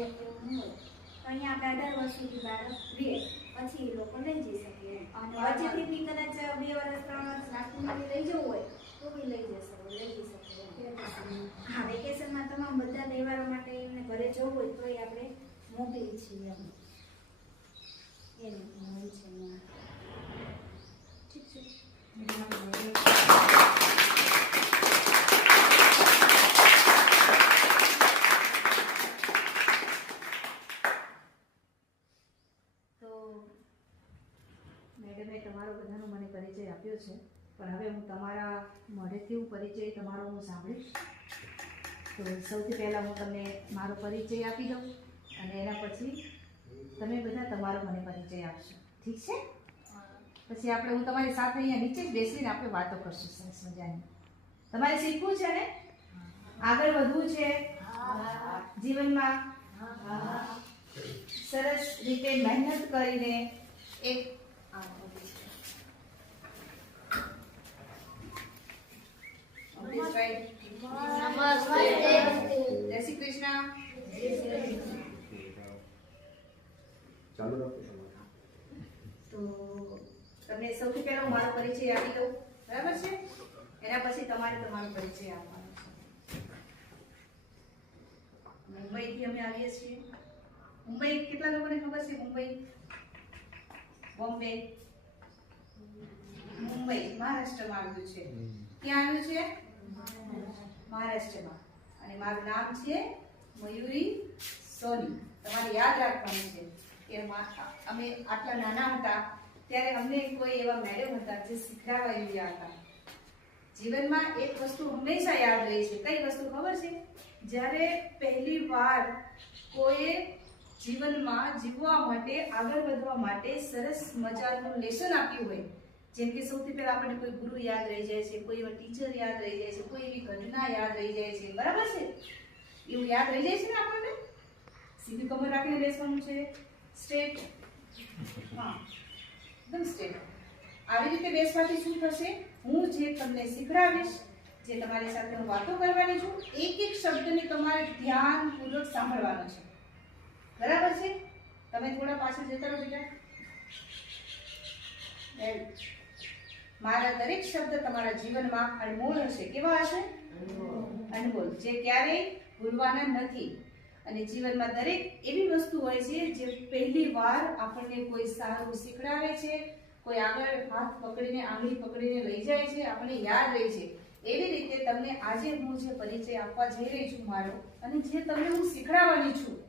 અહીંયા આપણે 18 વર્ષ સુધી બાળક રહે પછી એ લોકો લઈ જઈ શકે અને વચ્ચેથી બી કદાચ 2 વર્ષ 3 વર્ષ નાખીને લઈ જવું હોય તો બી લઈ જઈ શકે. હા, વેકેશનમાં તમામ બધા તહેવારો માટે એમને ઘરે જવું હોય તો આપણે મોકલીએ છીએ એમ. એ રીતનું હોય છે અહીંયા. ઠીક છે. મેડમે તમારો બધાનો મને પરિચય આપ્યો છે, પણ હવે હું તમારા મોઢેથી હું પરિચય તમારો હું સાંભળીશ. તો સૌથી પહેલાં હું તમને મારો પરિચય આપી દઉં અને એના પછી તમે બધા તમારો મને પરિચય આપશો. ઠીક છે? પછી આપણે હું તમારી સાથે અહીંયા નીચે જ બેસીને આપણે વાતો કરશું સરસ મજાની. તમારે શીખવું છે ને, આગળ વધવું છે જીવનમાં, સરસ રીતે મહેનત કરીને એક નમસ્તે. જય શ્રી કૃષ્ણ. તો તમને સૌથી પહેલા હું મારો પરિચય આપી દઉં, બરાબર છે? એના પછી તમારે તમારો પરિચય આપવાનો છે. મુંબઈથી અમે આવીએ છીએ. મુંબઈ કેટલા લોકોને ખબર છે? મુંબઈ, બોમ્બે, મુંબઈ મહારાષ્ટ્રમાં આવ્યું છે. ક્યાં આવ્યું છે? મહારાષ્ટ્રમાં. અને મારું નામ છે મયુરી સોની. તમારે યાદ રાખવાનું છે કે અમે આટલા નાના હતા ત્યારે અમને કોઈ એવા મેડમ હતા જે શીખડાવા રહ્યા હતા. જીવનમાં એક વસ્તુ હંમેશા યાદ રહે છે. કઈ વસ્તુ ખબર છે? જ્યારે પહેલી વાર કોઈ જીવનમાં જીવવા માટે, આગળ વધવા માટે સરસ મજાનું લેસન આપ્યું હોય, જેમ કે સૌથી પહેલા આપણને કોઈ ગુરુ યાદ રહી જાય છે, કોઈ એવા ટીચર યાદ રહી જાય છે, કોઈ એવી ઘટના યાદ રહી જાય છે, બરાબર છે? એવું યાદ રહી જાય છે ને આપણને. સીધી કમર રાખીને બેસવાનું છે, સ્ટ્રેટ. હા, એકદમ સ્ટ્રેટ. આવી રીતે બેસવાથી શું થશે? હું જે તમને શીખડાવીશ, જે તમારી સાથે હું વાતો કરવાની છું, એક એક શબ્દને તમારે ધ્યાનપૂર્વક સાંભળવાનો છે, બરાબર છે? તમે થોડા પાછળ જતા રહો બેટા. મારા દરેક શબ્દ તમારા જીવનમાં અનમોલ હશે. કેવા હશે? અનમોલ, જે ક્યારેય ભૂલવાના નથી. અને જીવનમાં દરેક એવી વસ્તુ હોય છે જે પહેલી વાર આપણને કોઈ સારું શીખડાવે છે, કોઈ આગળ હાથ પકડીને, આંગળી પકડીને લઈ જાય છે, આપણને યાદ રહે છે. એવી રીતે તમને આજે હું જે પરિચય આપવા જઈ રહી છું મારો, અને જે તમને હું શીખડાવવાની છું,